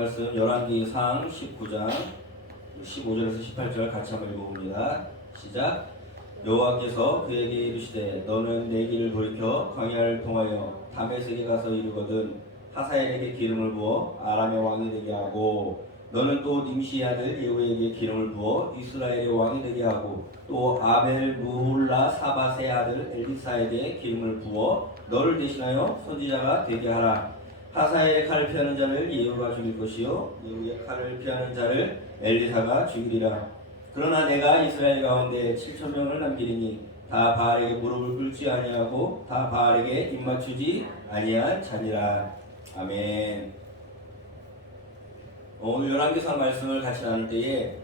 말씀 열왕기상 19장 15절에서 18절 같이 한번 읽어봅니다. 시작. 여호와께서 그에게 이르시되 너는 내 길을 돌이켜 광야를 통하여 다메섹에 가서 이르거든 하사엘에게 기름을 부어 아람의 왕이 되게 하고 너는 또 님시의 아들 예후에게 기름을 부어 이스라엘의 왕이 되게 하고 또 아벨 무홀라 사밧의 아들 엘리사에게 기름을 부어 너를 대신하여 선지자가 되게 하라. 하사엘의 칼을 피하는 자를 예후가 죽일 것이요 예후의 칼을 피하는 자를 엘리사가 죽이리라. 그러나 내가 이스라엘 가운데 7,000명을 남기리니 다 바알에게 무릎을 꿇지 아니하고 다 바알에게 입맞추지 아니한 자니라. 아멘. 오늘 열왕기상 말씀을 같이 나눌 때에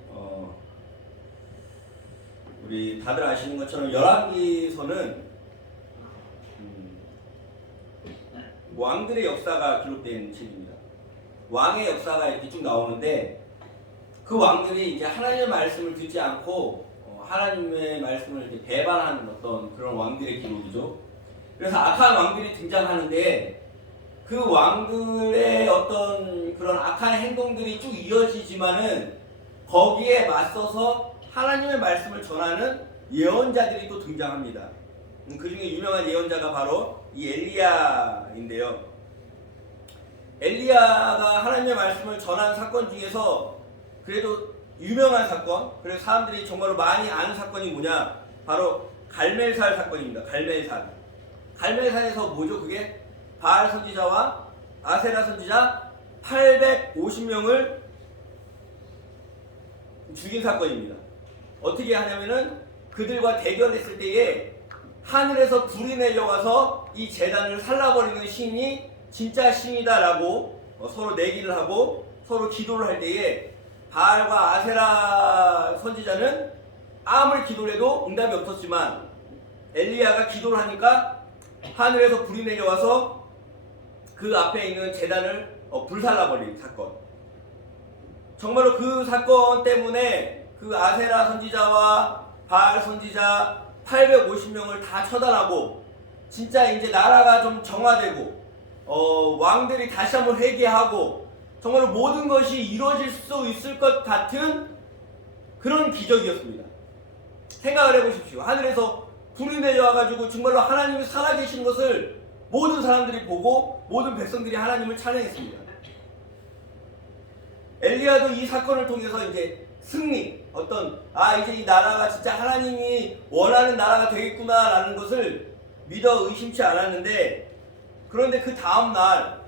우리 다들 아시는 것처럼 열왕기서는 왕들의 역사가 기록된 책입니다. 왕의 역사가 이렇게 쭉 나오는데 그 왕들이 이제 하나님의 말씀을 듣지 않고 하나님의 말씀을 이렇게 배반하는 어떤 그런 왕들의 기록이죠. 그래서 악한 왕들이 등장하는데 그 왕들의 어떤 그런 악한 행동들이 쭉 이어지지만은 거기에 맞서서 하나님의 말씀을 전하는 예언자들이 또 등장합니다. 그 중에 유명한 예언자가 바로 이 엘리야인데요. 엘리야가 하나님의 말씀을 전한 사건 중에서 그래도 유명한 사건, 그래서 사람들이 정말로 많이 아는 사건이 뭐냐? 바로 갈멜산 사건입니다. 갈멜산. 갈멜산에서 뭐죠? 그게 바알 선지자와 아세라 선지자 850명을 죽인 사건입니다. 어떻게 하냐면은 그들과 대결했을 때에 하늘에서 불이 내려와서 이 제단을 살라버리는 신이 진짜 신이다라고 서로 내기를 하고 서로 기도를 할 때에 바알과 아세라 선지자는 아무리 기도를 해도 응답이 없었지만 엘리야가 기도를 하니까 하늘에서 불이 내려와서 그 앞에 있는 제단을 불살라버린 사건. 정말로 그 사건 때문에 그 아세라 선지자와 바알 선지자 850명을 다 처단하고 진짜 이제 나라가 좀 정화되고 왕들이 다시 한번 회개하고 정말로 모든 것이 이루어질 수 있을 것 같은 그런 기적이었습니다. 생각을 해보십시오. 하늘에서 불이 내려와가지고 정말로 하나님이 살아계신 것을 모든 사람들이 보고 모든 백성들이 하나님을 찬양했습니다. 엘리야도 이 사건을 통해서 이제 승리, 이제 이 나라가 진짜 하나님이 원하는 나라가 되겠구나라는 것을 믿어 의심치 않았는데, 그런데 그 다음날,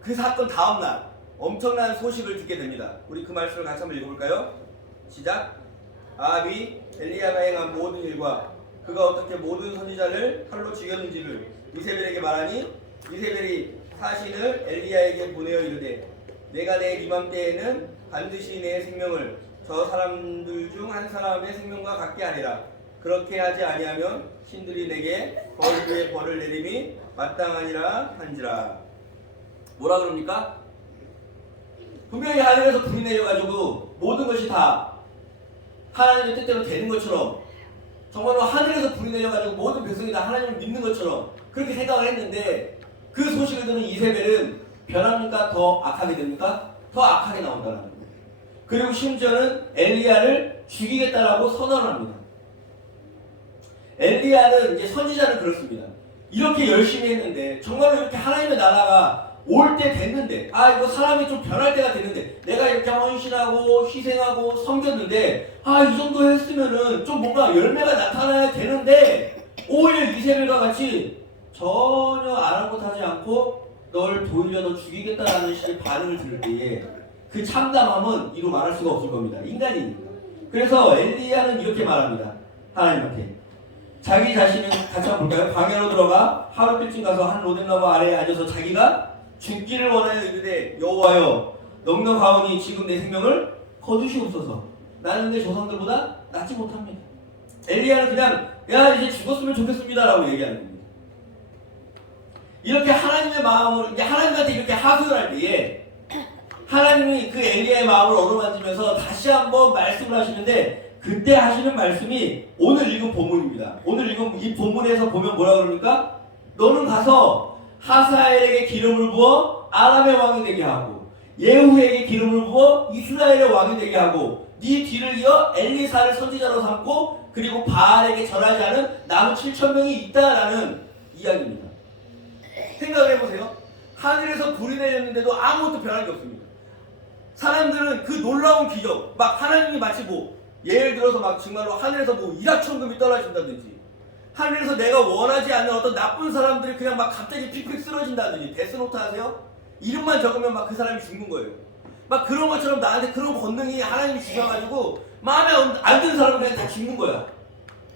그 사건 다음날 엄청난 소식을 듣게 됩니다. 우리 그 말씀을 같이 한번 읽어볼까요? 시작. 아합이 엘리야가 행한 모든 일과 그가 어떻게 모든 선지자를 칼로 죽였는지를 이세벨에게 말하니 이세벨이 사신을 엘리야에게 보내어 이르되 내가 내일 이맘때에는 반드시 내 생명을 저 사람들 중 한 사람의 생명과 같게 하리라. 그렇게 하지 아니하면 신들이 내게 벌 위에 벌을 내림이 마땅하니라 한지라. 뭐라 그럽니까? 분명히 하늘에서 불이 내려가지고 모든 것이 다 하나님의 뜻대로 되는 것처럼, 정말로 하늘에서 불이 내려가지고 모든 백성이 다 하나님을 믿는 것처럼 그렇게 생각을 했는데, 그 소식을 듣는 이세벨은 변합니까? 더 악하게 됩니까? 더 악하게 나온다는 거예요. 그리고 심지어는 엘리야를 죽이겠다라고 선언을 합니다. 엘리야는 이제 선지자는 그렇습니다. 이렇게 열심히 했는데, 정말로 이렇게 하나님의 나라가 올 때 됐는데, 이거 사람이 좀 변할 때가 됐는데, 내가 이렇게 헌신하고 희생하고 섬겼는데, 이 정도 했으면은 좀 뭔가 열매가 나타나야 되는데, 오히려 이세벨과 같이 전혀 아랑곳하지 않고 널 도리어 너 죽이겠다라는 식의 반응을 들을 때에 그 참담함은 이루 말할 수가 없을 겁니다. 인간이니까. 그래서 엘리야는 이렇게 말합니다. 하나님한테. 자기 자신은 같이 한번 볼까요? 광야로 들어가 하룻길쯤 가서 한 로뎀나무 아래에 앉아서 자기가 죽기를 원하여 이르되 여호와여 넉넉하오니 지금 내 생명을 거두시옵소서. 나는 내 조상들보다 낫지 못합니다. 엘리야는 그냥 이제 죽었으면 좋겠습니다 라고 얘기하는 겁니다. 이렇게 하나님의 마음을 이제 하나님한테 이렇게 하소연을 할 때에 하나님이 그 엘리야의 마음을 어루만지면서 다시 한번 말씀을 하시는데, 그때 하시는 말씀이 오늘 읽은 본문입니다. 오늘 읽은 이 본문에서 보면 뭐라 그럽니까? 너는 가서 하사엘에게 기름을 부어 아람의 왕이 되게 하고 예후에게 기름을 부어 이스라엘의 왕이 되게 하고 네 뒤를 이어 엘리사를 선지자로 삼고 그리고 바알에게 절하지 않은 남은 7,000명이 있다라는 이야기입니다. 생각을 해보세요. 하늘에서 불이 내렸는데도 아무것도 변한 게 없습니다. 사람들은 그 놀라운 기적, 막 하나님이 마치 뭐 예를 들어서 막 정말로 하늘에서 뭐 일확천금이 떨어진다든지 하늘에서 내가 원하지 않는 어떤 나쁜 사람들이 그냥 막 갑자기 픽픽 쓰러진다든지 데스노트 아세요? 이름만 적으면 막 그 사람이 죽는 거예요. 막 그런 것처럼 나한테 그런 권능이 하나님이 주셔가지고 마음에 안 드는 사람은 그냥 다 죽는 거야.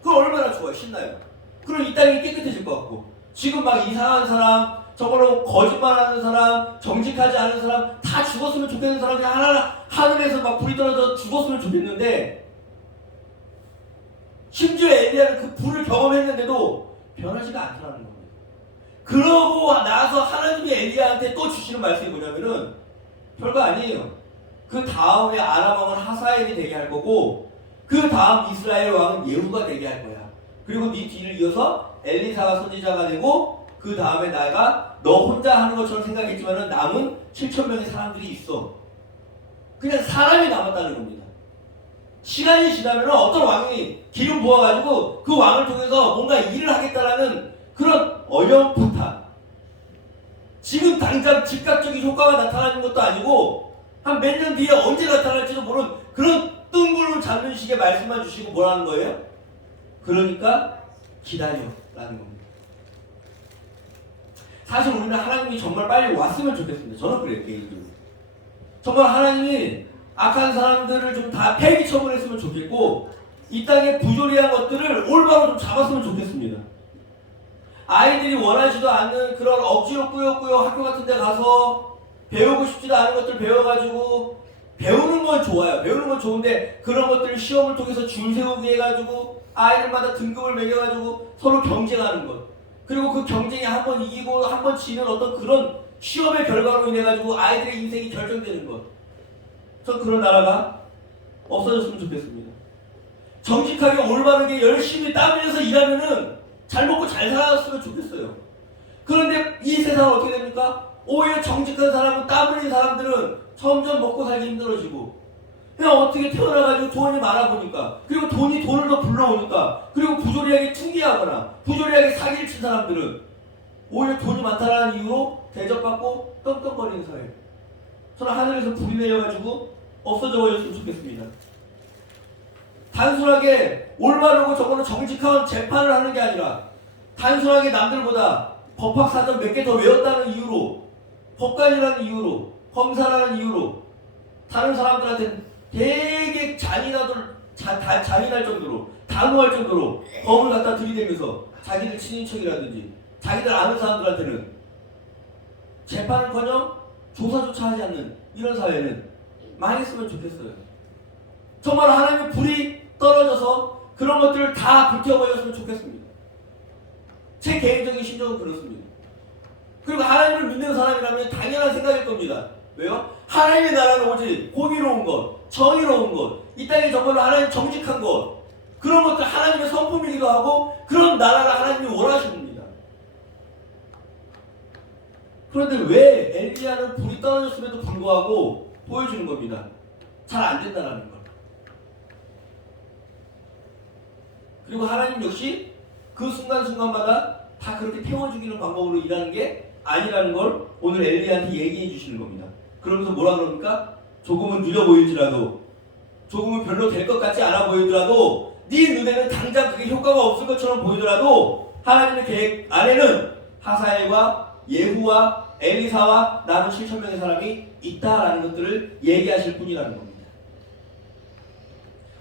그럼 얼마나 좋아요? 신나요. 그럼 이 땅이 깨끗해질 것 같고 지금 막 이상한 사람, 저걸로 거짓말하는 사람, 정직하지 않은 사람 다 죽었으면 좋겠는 사람이 하늘에서 막 불이 떨어져 죽었으면 좋겠는데 심지어 엘리야는 그 불을 경험했는데도 변하지가 않더라는 겁니다. 그러고 나서 하나님이 엘리야한테 또 주시는 말씀이 뭐냐면은 별거 아니에요. 그 다음에 아람 왕은 하사엘이 되게 할 거고 그 다음 이스라엘 왕은 예후가 되게 할 거야. 그리고 네 뒤를 이어서 엘리사가 선지자가 되고 그 다음에 내가 너 혼자 하는 것처럼 생각했지만은 남은 7,000명의 사람들이 있어. 그냥 사람이 남았다는 겁니다. 시간이 지나면 어떤 왕이 기름 부어가지고 그 왕을 통해서 뭔가 일을 하겠다라는 그런 어영부탄. 지금 당장 즉각적인 효과가 나타나는 것도 아니고 한 몇 년 뒤에 언제 나타날지도 모르는 그런 뜬구름 잡는 식의 말씀만 주시고 뭐라는 거예요? 그러니까 기다려라는 겁니다. 사실 우리는 하나님이 정말 빨리 왔으면 좋겠습니다. 저는 그래요, 개인적으로. 정말 하나님이 악한 사람들을 좀 다 폐기 처분했으면 좋겠고 이 땅에 부조리한 것들을 올바로 좀 잡았으면 좋겠습니다. 아이들이 원하지도 않는 그런 억지로 꾸역꾸역 학교 같은 데 가서 배우고 싶지도 않은 것들 배워가지고 배우는 건 좋아요. 배우는 건 좋은데 그런 것들을 시험을 통해서 줄 세우게 해가지고 아이들마다 등급을 매겨가지고 서로 경쟁하는 것 그리고 그 경쟁에 한 번 이기고 한 번 지는 어떤 그런 시험의 결과로 인해가지고 아이들의 인생이 결정되는 것 전 그런 나라가 없어졌으면 좋겠습니다. 정직하게 올바르게 열심히 땀 흘려서 일하면은 잘 먹고 잘 살았으면 좋겠어요. 그런데 이 세상은 어떻게 됩니까? 오히려 정직한 사람은 땀 흘린 사람들은 점점 먹고 살기 힘들어지고 그냥 어떻게 태어나가지고 돈이 많아보니까 그리고 돈이 돈을 더 불러오니까 그리고 부조리하게 투기하거나 부조리하게 사기를 친 사람들은 오히려 돈이 많다는 이유로 대접받고 떵떵거리는 사회. 저는 하늘에서 불이 내려가지고 없어져 버렸으면 좋겠습니다. 단순하게 올바르고 저거는 정직한 재판을 하는 게 아니라 단순하게 남들보다 법학사전 몇 개 더 외웠다는 이유로 법관이라는 이유로 검사라는 이유로 다른 사람들한테 되게 잔인할 정도로 단호할 정도로 법을 갖다 들이대면서 자기들 친인척이라든지 자기들 아는 사람들한테는 재판을커녕 조사조차 하지 않는 이런 사회는 망했으면 좋겠어요. 정말 하나님의 불이 떨어져서 그런 것들을 다 불태워버렸으면 좋겠습니다. 제 개인적인 심정은 그렇습니다. 그리고 하나님을 믿는 사람이라면 당연한 생각일 겁니다. 왜요? 하나님의 나라는 오직 공의로운 것, 정의로운 것, 이 땅에 정말로 하나님 정직한 것 그런 것들 하나님의 성품이기도 하고 그런 나라를 하나님이 원하십니다. 그런데 왜 엘리야는 불이 떨어졌음에도 불구하고 보여주는 겁니다. 잘 안 된다는 걸. 그리고 하나님 역시 그 순간순간마다 다 그렇게 태워주기는 방법으로 일하는 게 아니라는 걸 오늘 엘리야한테 얘기해 주시는 겁니다. 그러면서 뭐라 그럽니까? 조금은 느려 보일지라도 조금은 별로 될 것 같지 않아 보이더라도 네 눈에는 당장 그게 효과가 없을 것처럼 보이더라도 하나님의 계획 안에는 하사엘과 예후와 엘리사와 남은 7,000명의 사람이 있다라는 것들을 얘기하실 뿐이라는 겁니다.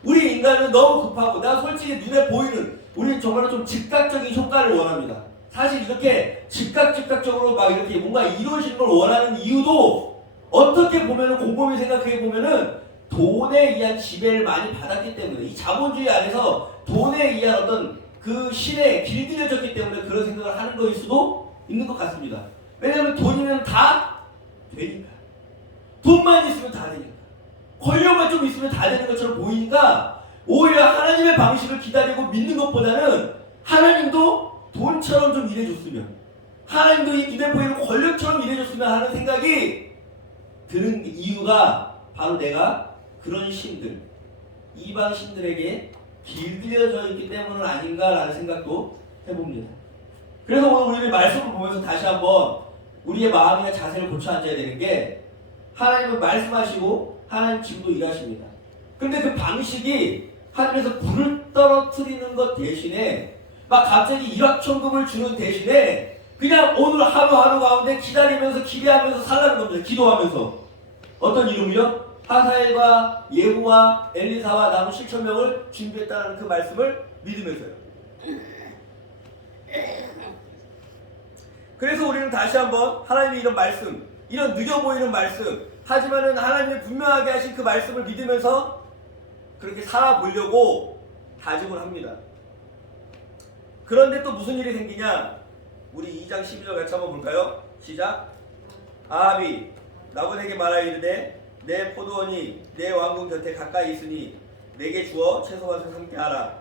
우리 인간은 너무 급하고 나 솔직히 눈에 보이는 우리는 정말로 좀 즉각적인 효과를 원합니다. 사실 이렇게 즉각적으로 막 이렇게 뭔가 이루어지는 걸 원하는 이유도 어떻게 보면은 곰곰이 생각해 보면은 돈에 의한 지배를 많이 받았기 때문에 이 자본주의 안에서 돈에 의한 어떤 그 신에 길들여졌기 때문에 그런 생각을 하는 거일 수도 있는 것 같습니다. 왜냐하면 돈이면 다 되니까 돈만 있으면 다 되니까 권력만 좀 있으면 다 되는 것처럼 보이니까 오히려 하나님의 방식을 기다리고 믿는 것보다는 하나님도 돈처럼 좀 일해줬으면 하나님도 이 눈에 보이는 권력처럼 일해줬으면 하는 생각이 드는 이유가 바로 내가 그런 신들, 이방 신들에게 길들여져 있기 때문은 아닌가라는 생각도 해봅니다. 그래서 오늘 우리는 말씀을 보면서 다시 한번 우리의 마음이나 자세를 고쳐 앉아야 되는 게, 하나님은 말씀하시고 하나님 지금도 일하십니다. 근데 그 방식이 하늘에서 불을 떨어뜨리는 것 대신에 막 갑자기 일확천금을 주는 대신에 그냥 오늘 하루하루 가운데 기다리면서 기대하면서 살라는 겁니다. 기도하면서. 어떤 이름이요? 하사엘과 예후와 엘리사와 남은 7,000명을 준비했다는 그 말씀을 믿으면서요. 그래서 우리는 다시 한번 하나님의 이런 말씀, 이런 느려 보이는 말씀, 하지만은 하나님이 분명하게 하신 그 말씀을 믿으면서 그렇게 살아보려고 다짐을 합니다. 그런데 또 무슨 일이 생기냐? 우리 2장 12절 같이 한번 볼까요? 시작. 아합이 나봇에게 말하여 이르되 내 포도원이 내 왕궁 곁에 가까이 있으니 내게 주어 채소밭을 함께 하라.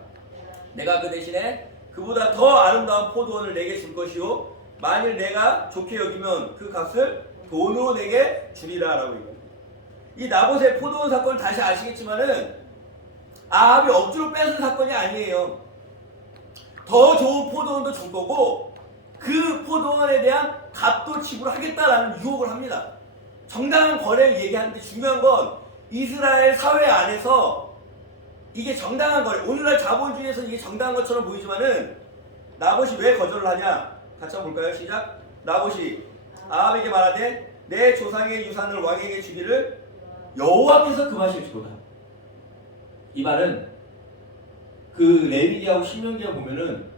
내가 그 대신에 그보다 더 아름다운 포도원을 내게 줄 것이요 만일 내가 좋게 여기면 그 값을 돈으로 내게 주리라 라고 얘기합니다. 이 나봇의 포도원 사건을 다시 아시겠지만은 아합이 억지로 뺏은 사건이 아니에요. 더 좋은 포도원도 줄 거고 그 포도원에 대한 값도 지불하겠다라는 유혹을 합니다. 정당한 거래를 얘기하는데 중요한 건 이스라엘 사회 안에서 이게 정당한 거래, 오늘날 자본주의에서 이게 정당한 것처럼 보이지만은 나봇이 왜 거절을 하냐? 같이 한번 볼까요? 시작. 나봇이 아합에게 말하되 내 조상의 유산을 왕에게 주기를 여호와께서 금하실지로다. 이 말은 그 레위기하고 신명기에 보면은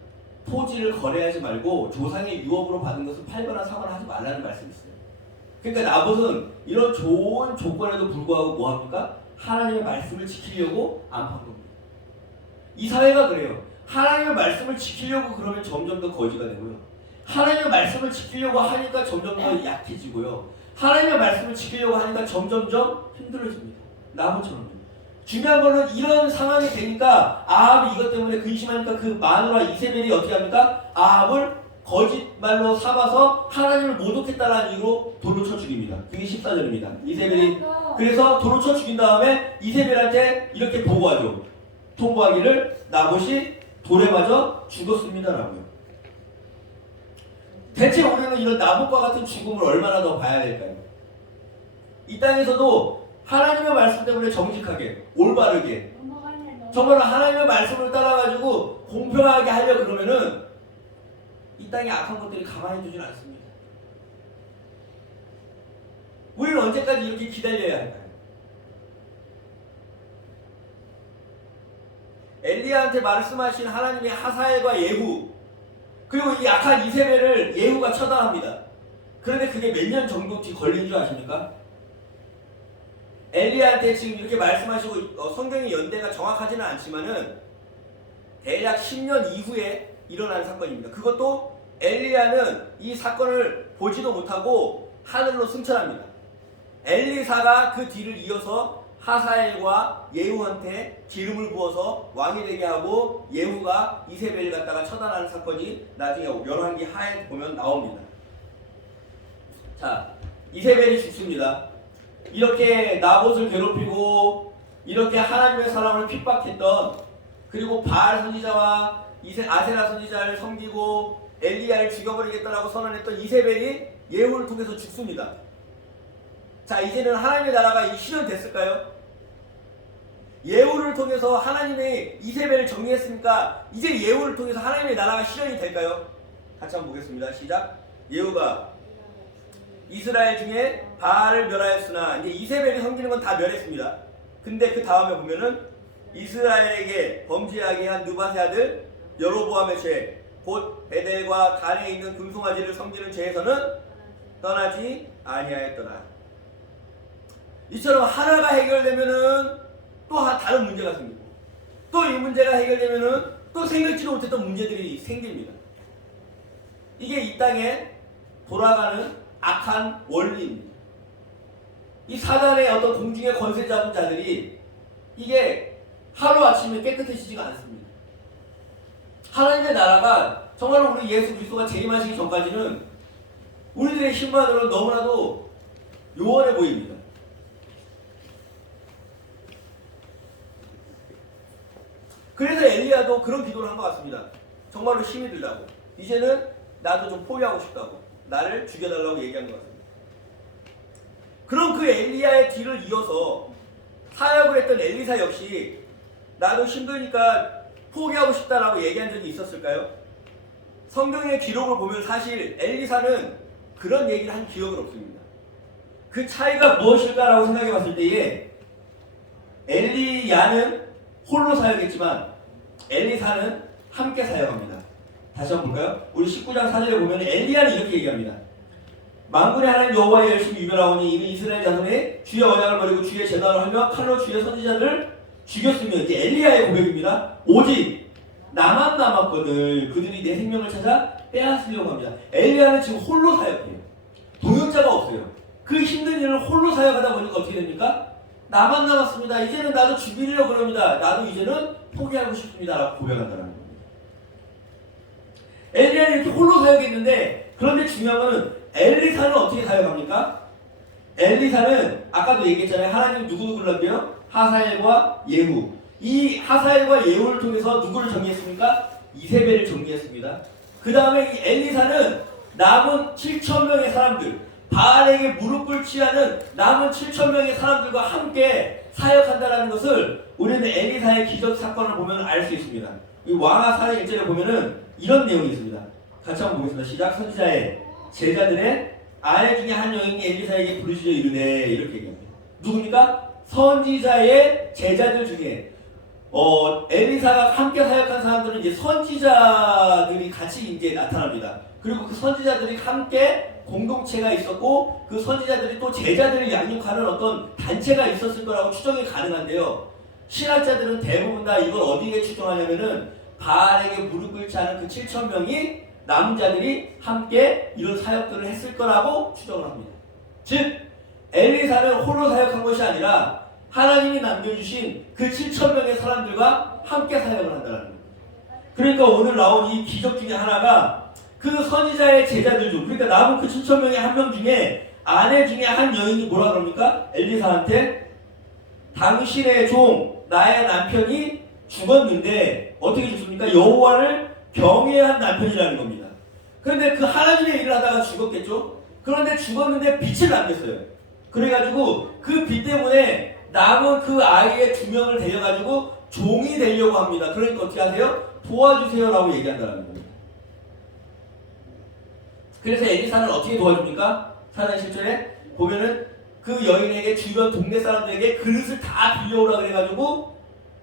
토지를 거래하지 말고 조상의 유업으로 받은 것을 팔거나 사거나 하지 말라는 말씀이 있어요. 그러니까 나봇은 이런 좋은 조건에도 불구하고 뭐합니까? 하나님의 말씀을 지키려고 안 판 겁니다. 이 사회가 그래요. 하나님의 말씀을 지키려고 그러면 점점 더 거지가 되고요. 하나님의 말씀을 지키려고 하니까 점점 더 약해지고요. 하나님의 말씀을 지키려고 하니까 점점점 힘들어집니다. 나봇처럼요. 중요한 거는 이런 상황이 되니까 아합이 이것 때문에 근심하니까 그 마누라 이세벨이 어떻게 합니까? 아합을 거짓말로 삼아서 하나님을 모독했다는 이유로 돌로 쳐 죽입니다. 그게 14절입니다. 이세벨이 그래서 돌로 쳐 죽인 다음에 이세벨한테 이렇게 보고하죠. 통보하기를 나봇이 돌에 맞아 죽었습니다라고요. 대체 우리는 이런 나봇과 같은 죽음을 얼마나 더 봐야 될까요? 이 땅에서도 하나님의 말씀 때문에 정직하게, 올바르게, 정말 하나님의 말씀을 따라가지고 공평하게 하려 그러면은 이 땅의 악한 것들이 가만히 두진 않습니다. 우리는 언제까지 이렇게 기다려야 할까요? 엘리야한테 말씀하신 하나님의 하사엘과 예후, 그리고 이 악한 이세벨을 예후가 처단합니다. 그런데 그게 몇 년 정도 뒤 걸린 줄 아십니까? 엘리야한테 지금 이렇게 말씀하시고 성경의 연대가 정확하지는 않지만은 대략 10년 이후에 일어난 사건입니다. 그것도 엘리야는 이 사건을 보지도 못하고 하늘로 승천합니다. 엘리사가 그 뒤를 이어서 하사엘과 예후한테 기름을 부어서 왕이 되게 하고 예후가 이세벨을 갖다가 처단하는 사건이 나중에 열왕기 하에 보면 나옵니다. 자, 이세벨이 죽습니다. 이렇게 나봇을 괴롭히고 이렇게 하나님의 사람을 핍박했던, 그리고 바알 선지자와 아세라 선지자를 섬기고 엘리야를 죽여버리겠다라고 선언했던 이세벨이 예후를 통해서 죽습니다. 자, 이제는 하나님의 나라가 실현됐을까요? 예후를 통해서 하나님의 이세벨을 정리했으니까 이제 예후를 통해서 하나님의 나라가 실현이 될까요? 같이 한번 보겠습니다. 시작. 예후가 이스라엘 중에 바알을 멸하였으나, 이제 이세벨이 섬기는 건 다 멸했습니다. 근데 그 다음에 보면은 이스라엘에게 범죄하게 한 느밧의 아들 여로보암의 죄, 곧 베델과 단에 있는 금송아지를 섬기는 죄에서는 떠나지 아니하였더라. 이처럼 하나가 해결되면은 또 다른 문제가 생기고, 또 이 문제가 해결되면은 또 생각지도 못했던 문제들이 생깁니다. 이게 이 땅에 돌아가는 악한 원리입니다. 이 사단의 어떤 공중의 권세 잡은 자들이 이게 하루아침에 깨끗해지지가 않습니다. 하나님의 나라가 정말로 우리 예수 그리스도가 재림하시기 전까지는 우리들의 힘만으로 너무나도 요원해 보입니다. 그래서 엘리야도 그런 기도를 한 것 같습니다. 정말로 힘이 들다고. 이제는 나도 좀 포기하고 싶다고. 나를 죽여달라고 얘기한 것 같습니다. 그럼 그 엘리야의 뒤를 이어서 사역을 했던 엘리사 역시 나도 힘드니까 포기하고 싶다라고 얘기한 적이 있었을까요? 성경의 기록을 보면 사실 엘리사는 그런 얘기를 한 기억은 없습니다. 그 차이가 무엇일까라고 생각해 봤을 때에 엘리야는 홀로 사역했지만 엘리사는 함께 사역합니다. 다시 한번 볼까요? 우리 19장 4절에 보면 엘리야는 이렇게 얘기합니다. 만군의 하나님 여호와의 열심히 유별하오니 이는 이스라엘 자손의 주의 언약을 버리고 주의 제단을 하며 칼로 주의 선지자들을 죽였으며, 이제 엘리야의 고백입니다. 오직 나만 남았거늘 그들이 내 생명을 찾아 빼앗으려고 합니다. 엘리야는 지금 홀로 사역해요. 동역자가 없어요. 그 힘든 일을 홀로 사역하다 보니까 어떻게 됩니까? 나만 남았습니다. 이제는 나도 죽이려고 그럽니다. 나도 이제는 포기하고 싶습니다. 라고 고백한다는 겁니다. 엘리야는 이렇게 홀로 사역했는데, 그런데 중요한 거는 엘리사는 어떻게 사역합니까? 엘리사는 아까도 얘기했잖아요. 하나님 누구누구를 남겨요? 하사엘과 예후. 이 하사엘과 예후를 통해서 누구를 정리했습니까? 이세벨을 정리했습니다. 그 다음에 이 엘리사는 남은 7,000명의 사람들, 바알에게 무릎 꿇지 않은 남은 7,000명의 사람들과 함께 사역한다는 것을 우리는 엘리사의 기적 사건을 보면 알 수 있습니다. 이 왕하 사의 1절에 보면은 이런 내용이 있습니다. 같이 한번 보겠습니다. 시작. 선지자의 제자들의 아내 중에 한 여인이 엘리사에게 부르짖어 이르되, 이렇게 얘기합니다. 누굽니까? 선지자의 제자들 중에 엘리사가 함께 사역한 사람들은 이제 선지자들이 같이 이제 나타납니다. 그리고 그 선지자들이 함께 공동체가 있었고, 그 선지자들이 또 제자들을 양육하는 어떤 단체가 있었을 거라고 추정이 가능한데요. 신학자들은 대부분 다 이걸 어디에 추정하냐면은 바알에게 무릎 꿇지 않은 그 7,000명이 남은 자들이 함께 이런 사역들을 했을 거라고 추정을 합니다. 즉 엘리사는 홀로 사역한 것이 아니라 하나님이 남겨주신 그 7,000명의 사람들과 함께 사역을 한다는 겁니다. 그러니까 오늘 나온 이 기적 중에 하나가 그 선지자의 제자들 중, 그러니까 남은 그 7,000명의 한 명 중에 아내 중에 한 여인이 뭐라 그럽니까? 엘리사한테 당신의 종 나의 남편이 죽었는데 어떻게 죽습니까? 여호와를 경외한 남편이라는 겁니다. 그런데 그 하나님의 일을 하다가 죽었겠죠? 그런데 죽었는데 빛을 남겼어요. 그래가지고 그 빛 때문에 남은 그 아이의 2명을 데려가지고 종이 되려고 합니다. 그러니까 어떻게 하세요? 도와주세요 라고 얘기한다는 겁니다. 그래서 엘리사는 어떻게 도와줍니까? 사장 실전에 보면은 그 여인에게 주변 동네 사람들에게 그릇을 다 빌려오라 그래가지고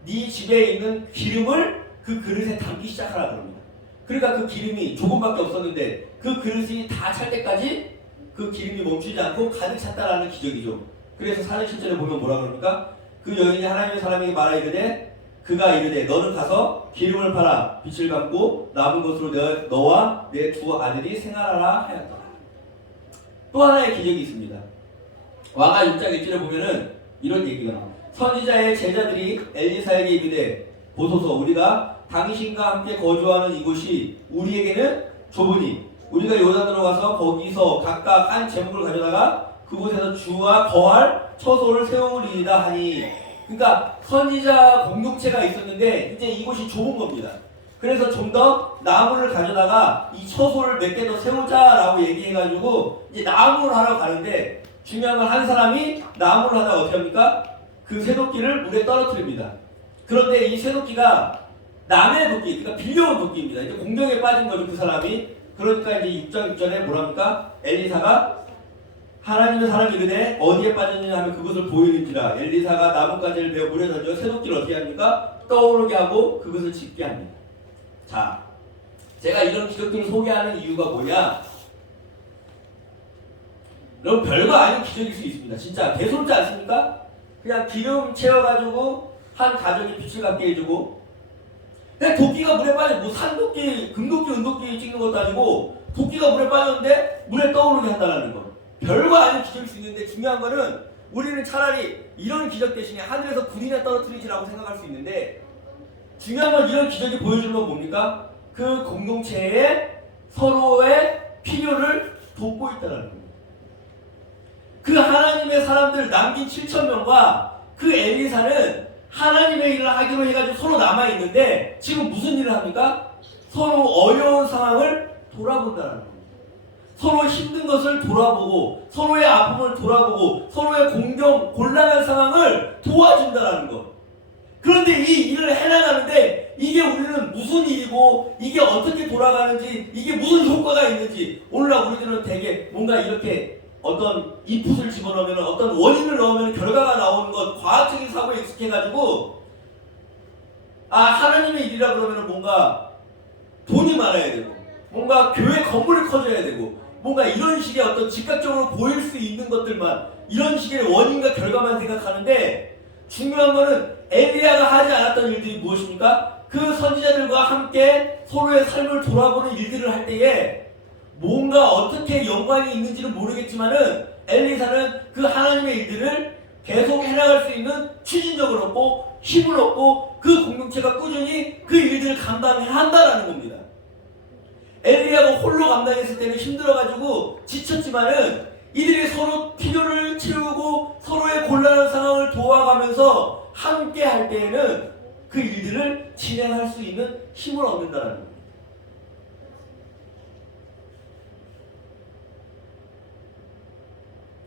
네 집에 있는 기름을 그 그릇에 담기 시작하라 그럽니다. 그러니까 그 기름이 조금밖에 없었는데 그 그릇이 다 찰 때까지 그 기름이 멈추지 않고 가득 찼다라는 기적이죠. 그래서 사장 실전에 보면 뭐라 그럽니까? 그 여인이 하나님의 사람에게 말하 이르되, 그가 이르되 너는 가서 기름을 팔아 빛을 받고 남은 것으로 너와 내 2 아들이 생활하라 하였더라. 또 하나의 기적이 있습니다. 왕하 6장 1절에 보면은 이런 얘기가 나옵니다. 선지자의 제자들이 엘리사에게 이르되, 보소서 우리가 당신과 함께 거주하는 이곳이 우리에게는 좁으니 우리가 요단으로 가서 거기서 각각 한 제목을 가져다가 그곳에서 주와 거할 처소를 세우리이다 하니, 그러니까 선지자 공동체가 있었는데 이제 이곳이 좁은 겁니다. 그래서 좀 더 나무를 가져다가 이 처소를 몇 개 더 세우자라고 얘기해가지고 이제 나무를 하러 가는데, 중요한 건 한 사람이 나무를 하다가 어떻게 합니까? 그 쇠도끼를 물에 떨어뜨립니다. 그런데 이 쇠도끼가 남의 도끼, 그러니까 빌려온 도끼입니다. 이제 공경에 빠진 거죠, 그 사람이. 그러니까 이제 6장 6절에 뭐랍니까? 엘리사가 하나님의 사람이 이르되 어디에 빠졌느냐 하면 그것을 보이는지라. 엘리사가 나뭇가지를 베어 물에 던져 쇠도끼를 어떻게 합니까? 떠오르게 하고 그것을 짚게 합니다. 자, 제가 이런 기적들을 소개하는 이유가 뭐냐? 여러분, 별거 아닌 기적일 수 있습니다. 진짜 대수롭지 않습니까? 그냥 기름 채워가지고 한 가정이 빛을 갖게 해주고, 근데 도끼가 물에 빠져, 뭐 산도끼, 금도끼, 은도끼 찍는 것도 아니고 도끼가 물에 빠졌는데 물에 떠오르게 한다는 거. 별거 아닌 기적일 수 있는데, 중요한 거는 우리는 차라리 이런 기적 대신에 하늘에서 불이나 떨어뜨리지라고 생각할 수 있는데, 중요한 건 이런 기적이 보여주는 건 뭡니까? 그 공동체에 서로의 필요를 돕고 있다는 겁니다. 그 하나님의 사람들 남긴 7,000명과 그 엘리사는 하나님의 일을 하기로 해가지고 서로 남아있는데 지금 무슨 일을 합니까? 서로 어려운 상황을 돌아본다는 겁니다. 서로 힘든 것을 돌아보고 서로의 아픔을 돌아보고 서로의 곤란한 상황을 도와준다는 것. 그런데 이 일을 해나가는데 이게 우리는 무슨 일이고 이게 어떻게 돌아가는지 이게 무슨 효과가 있는지 오늘날 우리들은 되게 뭔가 이렇게 어떤 인풋을 집어넣으면 어떤 원인을 넣으면 결과가 나오는 것 과학적인 사고에 익숙해가지고 하나님의 일이라 그러면 뭔가 돈이 많아야 되고 뭔가 교회 건물이 커져야 되고 뭔가 이런 식의 어떤 즉각적으로 보일 수 있는 것들만 이런 식의 원인과 결과만 생각하는데 중요한 거는 엘리야가 하지 않았던 일들이 무엇입니까? 그 선지자들과 함께 서로의 삶을 돌아보는 일들을 할 때에 뭔가 어떻게 연관이 있는지는 모르겠지만은 엘리사는 그 하나님의 일들을 계속 해나갈 수 있는 추진력을 얻고 힘을 얻고 그 공동체가 꾸준히 그 일들을 감당해야 한다는 겁니다. 엘리야가 홀로 감당했을 때는 힘들어가지고 지쳤지만은 이들이 서로 필요를 채우고 서로의 곤란한 상황을 도와가면서 함께 할 때에는 그 일들을 진행할 수 있는 힘을 얻는다는 겁니다.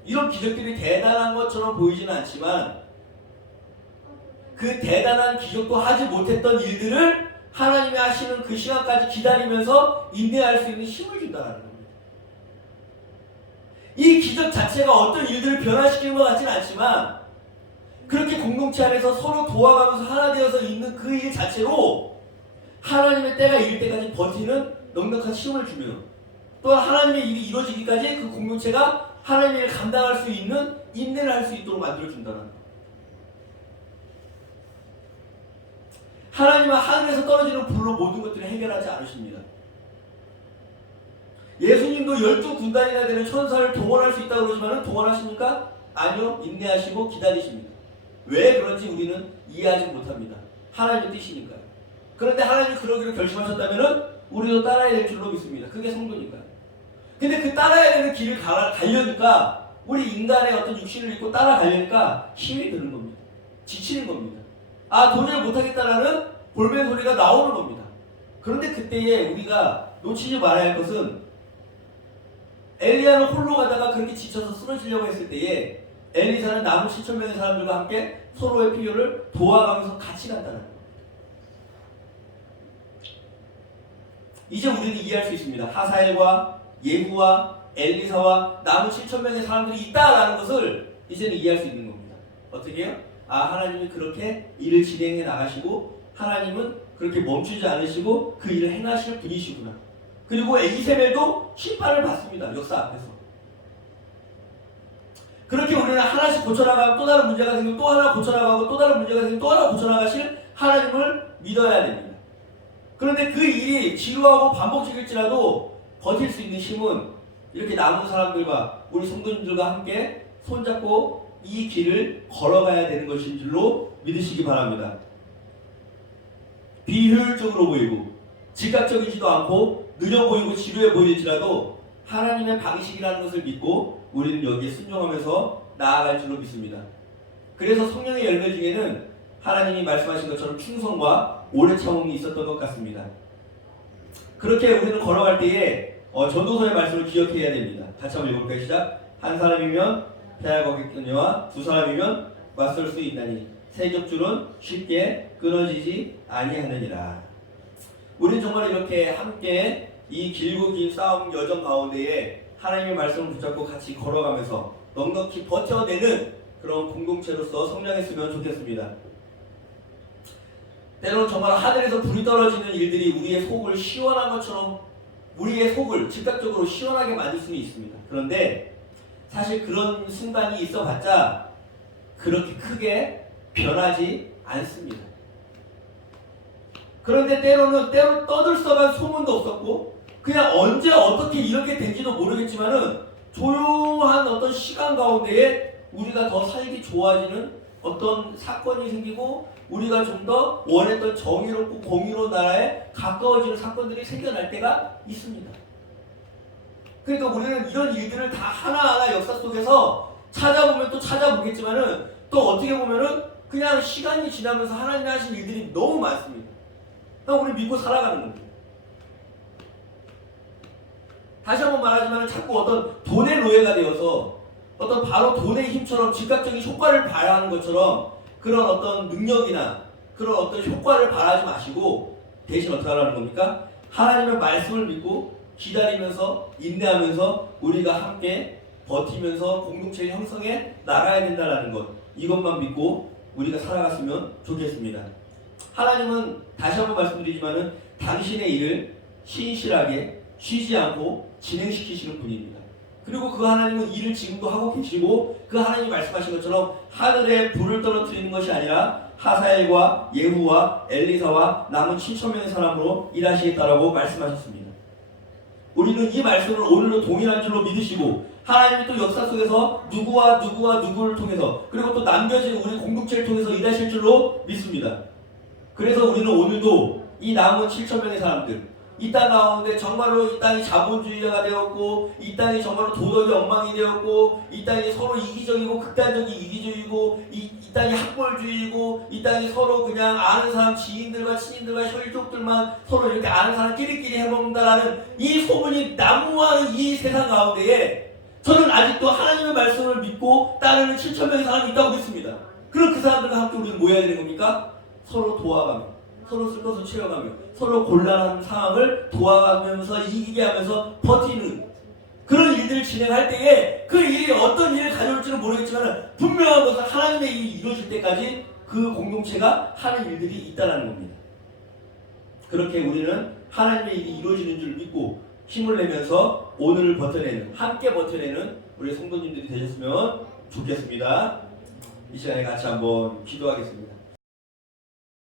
이런 기적들이 대단한 것처럼 보이지는 않지만 그 대단한 기적도 하지 못했던 일들을 하나님이 하시는 그 시간까지 기다리면서 인내할 수 있는 힘을 준다는 겁니다. 이 기적 자체가 어떤 일들을 변화시키는 것 같지는 않지만 그렇게 공동체 안에서 서로 도와가면서 하나 되어서 있는 그 일 자체로 하나님의 때가 이를 때까지 버티는 넉넉한 힘을 주며 또한 하나님의 일이 이루어지기까지 그 공동체가 하나님의 일을 감당할 수 있는 인내를 할 수 있도록 만들어준다는 것. 하나님은 하늘에서 떨어지는 불로 모든 것들을 해결하지 않으십니다. 예수님도 12군단이나 되는 천사를 동원할 수 있다고 그러지만 동원하십니까? 아니요. 인내하시고 기다리십니다. 왜 그런지 우리는 이해하지 못합니다. 하나님의 뜻이니까요. 그런데 하나님이 그러기로 결심하셨다면 우리도 따라야 될 줄로 믿습니다. 그게 성도니까요. 근데 그 따라야 되는 길을 가려니까 우리 인간의 어떤 육신을 입고 따라가려니까 힘이 드는 겁니다. 지치는 겁니다. 도저히 못하겠다라는 볼멘 소리가 나오는 겁니다. 그런데 그때에 우리가 놓치지 말아야 할 것은 엘리야는 홀로 가다가 그렇게 지쳐서 쓰러지려고 했을 때에 엘리사는 남은 7,000명의 사람들과 함께 서로의 필요를 도와가면서 같이 간다는 겁니다. 이제 우리는 이해할 수 있습니다. 하사엘과 예후와 엘리사와 남은 7,000명의 사람들이 있다라는 것을 이제는 이해할 수 있는 겁니다. 어떻게 해요? 하나님이 그렇게 일을 진행해 나가시고 하나님은 그렇게 멈추지 않으시고 그 일을 행하실 분이시구나. 그리고 이세벨도 심판을 받습니다. 역사 앞에서. 그렇게 우리는 하나씩 고쳐나가고 또 다른 문제가 생기고 또 하나 고쳐나가고 또 다른 문제가 생기고 또 하나 고쳐나가실 하나님을 믿어야 됩니다. 그런데 그 일이 지루하고 반복적일지라도 버틸 수 있는 힘은 이렇게 남은 사람들과 우리 성도님들과 함께 손잡고 이 길을 걸어가야 되는 것인 줄로 믿으시기 바랍니다. 비효율적으로 보이고 즉각적이지도 않고 느려 보이고 지루해 보일지라도 하나님의 방식이라는 것을 믿고 우리는 여기에 순종하면서 나아갈 줄로 믿습니다. 그래서 성령의 열매 중에는 하나님이 말씀하신 것처럼 충성과 오래 참음이 있었던 것 같습니다. 그렇게 우리는 걸어갈 때에 전도서의 말씀을 기억해야 됩니다. 같이 한번 읽어볼까요? 시작. 한 사람이면 패할 거겠거니와 두 사람이면 맞설 수 있나니 세 겹줄은 쉽게 끊어지지 아니하느니라. 우리는 정말 이렇게 함께 이 길고 긴 싸움 여정 가운데에 하나님의 말씀을 붙잡고 같이 걸어가면서 넉넉히 버텨내는 그런 공동체로서 성장했으면 좋겠습니다. 때로는 정말 하늘에서 불이 떨어지는 일들이 우리의 속을 시원한 것처럼 우리의 속을 즉각적으로 시원하게 만들 수는 있습니다. 그런데 사실 그런 순간이 있어봤자 그렇게 크게 변하지 않습니다. 그런데 때로 떠들썩한 소문도 없었고 그냥 언제 어떻게 이렇게 된지도 모르겠지만은 조용한 어떤 시간 가운데에 우리가 더 살기 좋아지는 어떤 사건이 생기고 우리가 좀 더 원했던 정의롭고 공의로운 나라에 가까워지는 사건들이 생겨날 때가 있습니다. 그러니까 우리는 이런 일들을 다 하나하나 역사 속에서 찾아보면 또 찾아보겠지만은 또 어떻게 보면은 그냥 시간이 지나면서 하나님이 하신 일들이 너무 많습니다. 그냥 우리 믿고 살아가는 겁니다. 다시 한번 말하지만 자꾸 어떤 돈의 노예가 되어서 어떤 바로 돈의 힘처럼 즉각적인 효과를 봐야 하는 것처럼 그런 어떤 능력이나 그런 어떤 효과를 바라지 마시고 대신 어떻게 하라는 겁니까? 하나님의 말씀을 믿고 기다리면서 인내하면서 우리가 함께 버티면서 공동체의 형성에 나가야 된다는 것, 이것만 믿고 우리가 살아갔으면 좋겠습니다. 하나님은 다시 한번 말씀드리지만은 당신의 일을 신실하게 쉬지 않고 진행시키시는 분입니다. 그리고 그 하나님은 일을 지금도 하고 계시고 그 하나님이 말씀하신 것처럼 하늘에 불을 떨어뜨리는 것이 아니라 하사엘과 예후와 엘리사와 남은 7,000명의 사람으로 일하시겠다라고 말씀하셨습니다. 우리는 이 말씀을 오늘도 동일한 줄로 믿으시고 하나님이 또 역사 속에서 누구와 누구를 통해서 그리고 또 남겨진 우리 공동체를 통해서 일하실 줄로 믿습니다. 그래서 우리는 오늘도 이 남은 7,000명의 사람들, 이 땅 가운데 정말로 이 땅이 자본주의가 되었고 이 땅이 정말로 도덕이 엉망이 되었고 이 땅이 서로 이기적이고 극단적인 이기주의고 이 땅이 학벌주의고 이 땅이 서로 그냥 아는 사람 지인들과 친인들과 혈족들만 서로 이렇게 아는 사람 끼리끼리 해먹는다라는 이 소문이 난무하는 이 세상 가운데에 저는 아직도 하나님의 말씀을 믿고 따르는 7,000명의 사람이 있다고 믿습니다. 그럼 그 사람들과 함께 우리는 뭐 해야 되는 겁니까? 서로 도와가며 서로 쓸 것을 채워가며 서로 곤란한 상황을 도와가면서 이기게 하면서 버티는 그런 일들을 진행할 때에 그 일이 어떤 일을 가져올지는 모르겠지만 분명한 것은 하나님의 일이 이루어질 때까지 그 공동체가 하는 일들이 있다는 겁니다. 그렇게 우리는 하나님의 일이 이루어지는 줄 믿고 힘을 내면서 오늘을 버텨내는, 함께 버텨내는 우리 성도님들이 되셨으면 좋겠습니다. 이 시간에 같이 한번 기도하겠습니다.